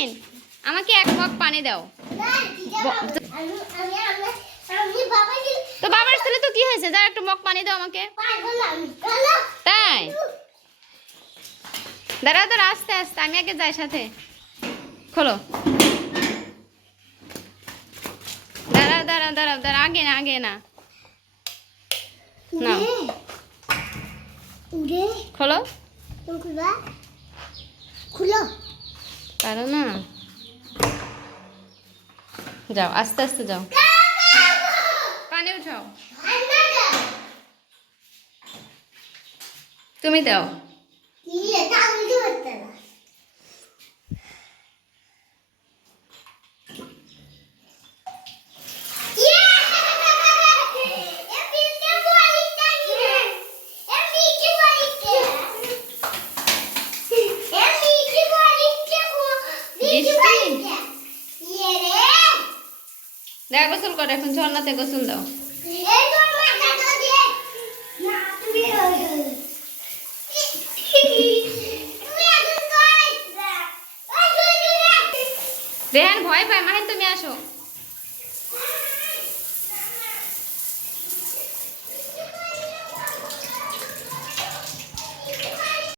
মাহিন আমাকে 1 মগ পানি দাও। তো বাবার ছেলে তো কি হয়েছে, যা একটু মগ পানি দাও আমাকে। তাই দাঁড়াও দাঁড়া, আস্তে আস্তে, আমি আগে যাই সাথে। খোলো, দাঁড়াও দাঁড়াও দাঁড়াও দাঁড়া, আগে না আগে না, না খোলো খুলো পারো না, যাও আস্তে আস্তে যাও, পানি উঠাও, তুমি দাও। দেখা গোসল করো এখন, ঝর্ণাতে গোসল দাও। রেহান ভয় পায়, মাহিন তুমি আসো।